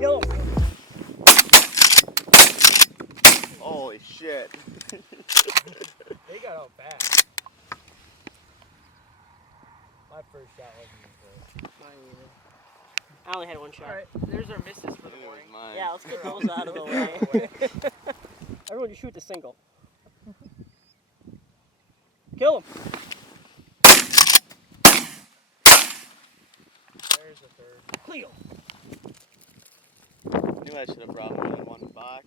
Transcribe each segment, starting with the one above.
Kill him. Holy shit. They got out fast. My first shot wasn't as good. Mine either. I only had one shot. Alright, there's our misses for the morning. Yeah, let's get those out of the way. Everyone just shoot the single. Kill him. There's a third. Cleo. Knew I should have brought more than one box.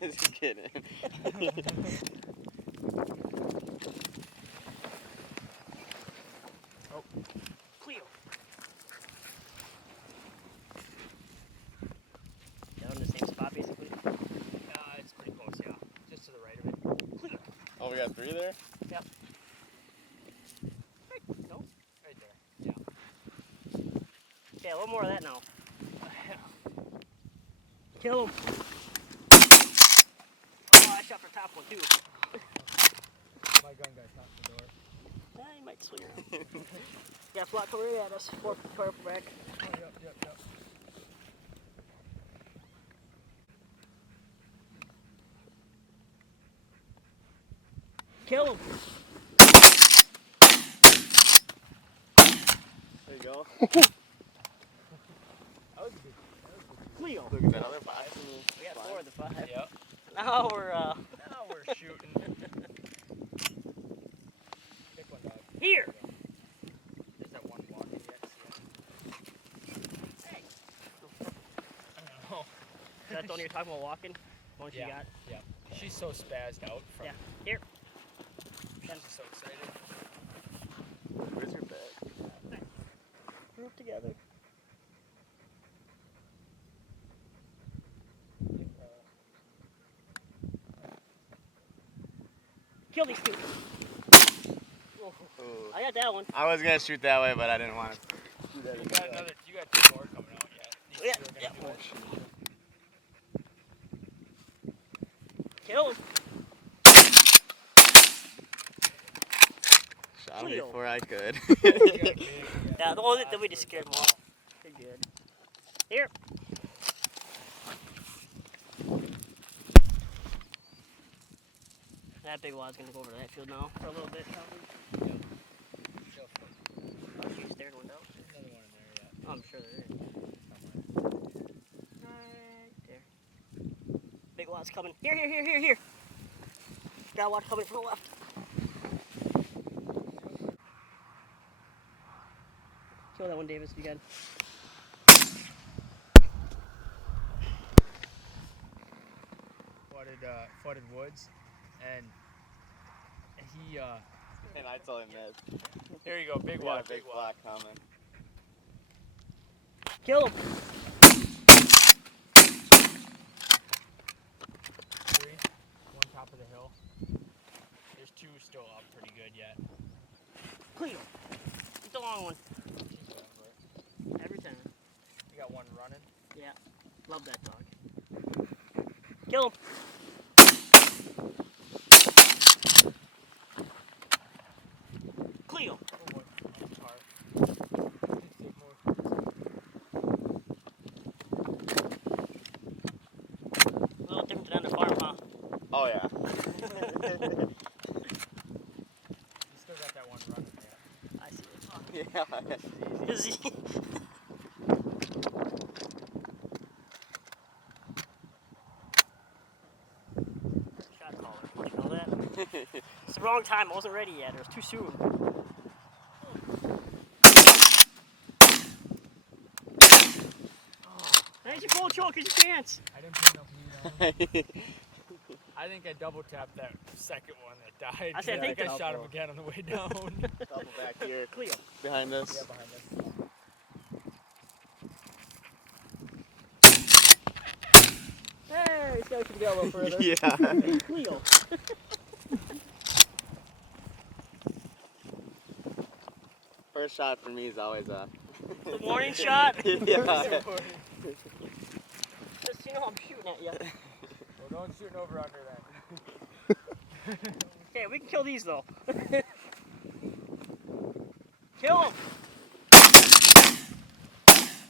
Just kidding. Oh. Cleo. Down in the same spot, basically. It's pretty close, yeah. Just to the right of it. Cleo. Oh, we got 3 there? Yep. Right. No. Right there. Yeah. Okay, a little more of that now. Kill him. Oh, I shot for top one too. My gun guy's not the door. He might swing around. Yeah, flat coming at us. 4 purple back. Oh, yep. Kill him. There you go. That was good. Cleo. Look at that other box. We got 4 of the 5. Yep. Now we're Now we're shooting. Pick one, dog. here. There's that one walking yet. Hey. I don't know. Is that the one you're talking about walking? One she got? Yep. She's so spazzed out from. Yeah. Here. She's so excited. Where's your bag? Group together. Kill these two. Oh, Ooh. I got that one. I was gonna shoot that way, but I didn't want to. You got 2 more coming out yet. These Yeah, two are gonna yeah. do it. Kill him. Shot him Cleo. before I could. Yeah, the one that we just scared them off. They're good. Here. That big wad's gonna go over to that field now for a little bit, probably. Oh, she's staring one down. Another one in there, yeah. Oh, I'm sure there is. Somewhere. Right there. Big wad's coming. Here. Got a wad coming from the left. Kill that one, Davis, if you can. Flooded woods, and he And I told him this. here you go, big We got wad, a big block coming. Kill him. 3, one top of the hill. There's 2 still up pretty good yet. Cleo. It's a long one. She's going for it. Every time. You got one running. Yeah. Love that dog. Kill him. Cleo. Oh, what? That's hard. Take more. A little different than on the farm, huh? Oh yeah. You still got that one running there. I see it. Yeah. Is he? Shot caller. You know that? It's the wrong time. I wasn't ready yet. It was too soon. There's your full choke. Here's your chance. I didn't put enough meat on. I think I double tapped that second one that died. I said, I take think I the shot him double. again on the way down. Double back here. Cleo. Behind us. Yeah, behind us. Hey, so we can go a little further. Yeah. Cleo. First shot for me is always a. The morning shot. Yeah. Just you know I'm shooting at you. Well, don't shoot over under that. Okay, we can kill these though. Kill them.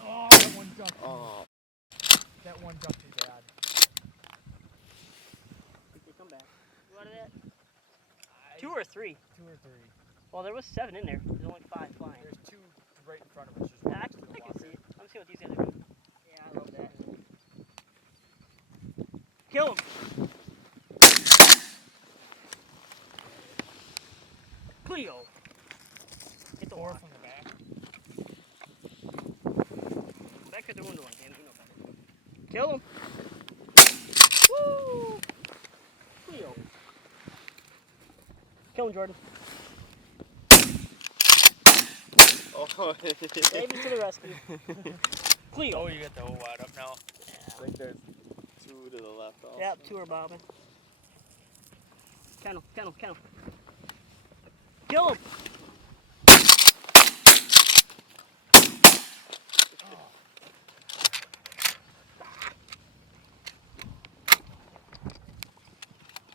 Oh, that one ducked. Oh. or 3? 2 or 3. Well, there was 7 in there. There's only 5 flying. There's 2 right in front of us. Just one I next to can the see water. it. I'm seeing what these guys are doing. Yeah, I love that. Kill him. Cleo. Hit the 4 wall. from the back. Back at the window one, damn it, you know better. Kill him. Woo! Cleo. Kill him, Jordan. Oh, Davis to the rescue. Cleo. Oh, you got the whole wide up now. I think there's 2 to the left also. Yep, 2 are bobbing. Count him, count him, count him. Kill him.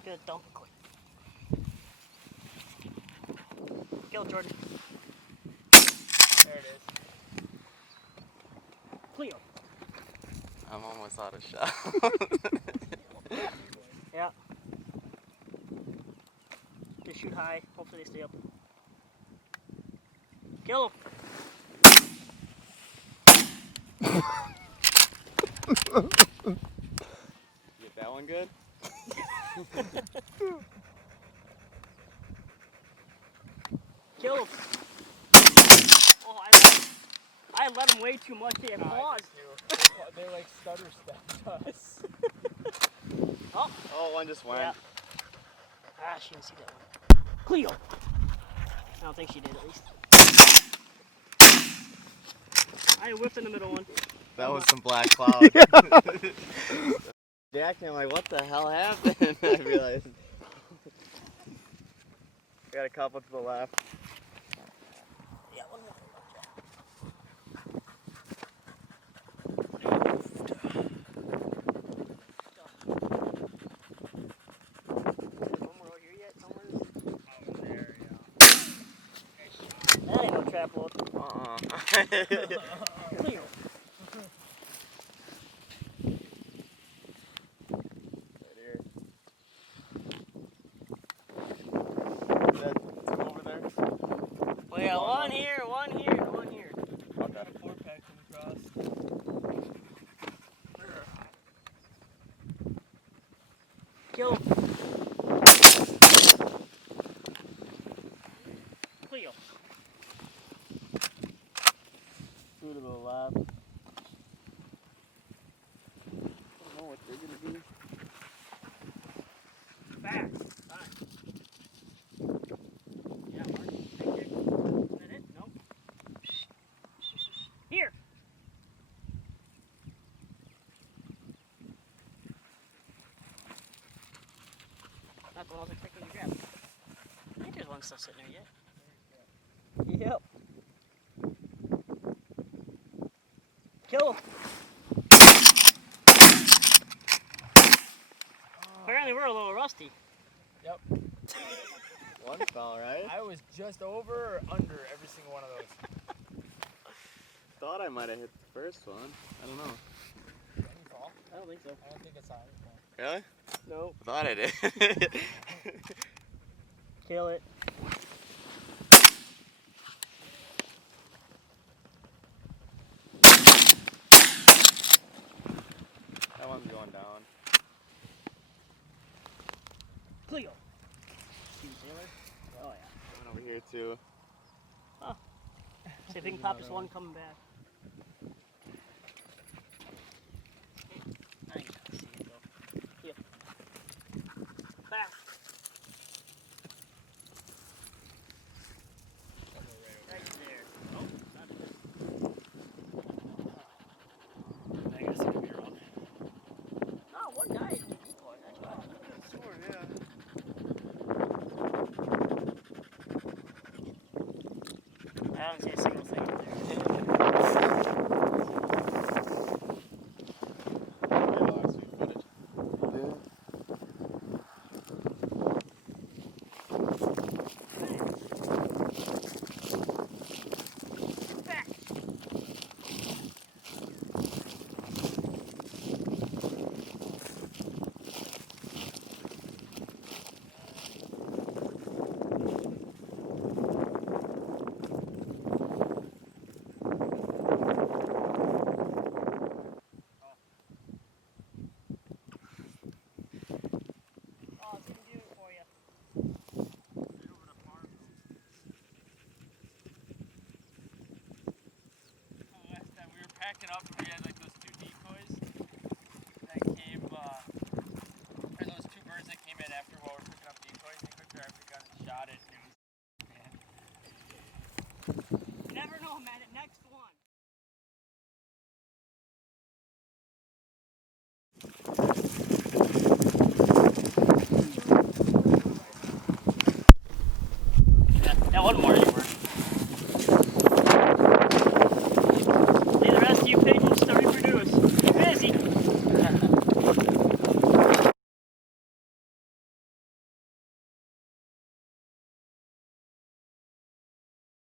Good dump quick. Kill Jordan. There it is. Cleo. I'm almost out of shot. Yeah. Just shoot high. Hopefully they stay up. Kill him. Get that one good? Kill him. Oh, I let him way too much. He had claws. They like stutter stepped us. Oh. Oh, one just went. Yeah. Ah, she didn't see that one. Cleo. I don't think she did, at least. I whiffed in the middle one. That was some black cloud. Jack, I'm like, what the hell happened? I realized. We got a couple to the left. Yeah, one more. One more out here yet? Somewhere? Out there, yeah. That ain't no trap load. Cleo. Right here. Is that 2 over there? Well, yeah, one here, one here, and one here. Got a 4-pack coming across. Kill him. Cleo. 2 to the left. I don't know what they're gonna be. Back. Fine. Yeah, Mark. Right there. Is that it? Nope. Here. Not the one I was expecting to grab. I think there's one still sitting there yet. Yep. Kill him. Apparently we're a little rusty. Yep. One fell, right? I was just over or under every single one of those. Thought I might have hit the first one. I don't know. Any fall? I don't think so. I don't think it's on. Really? Nope. I thought I did. Kill it. That one's going down. Cleo. Steven Taylor. Oh yeah. One over here too. See if we can pop this one coming back. I think I can see it though. Yep. Back. Right there. Oh, not it. I guess it could be wrong. Oh, one guy is deep decoy. That's right. Sure, yeah. I don't see a single thing up there. Sweet footage. Yeah. Back. packing up and we had like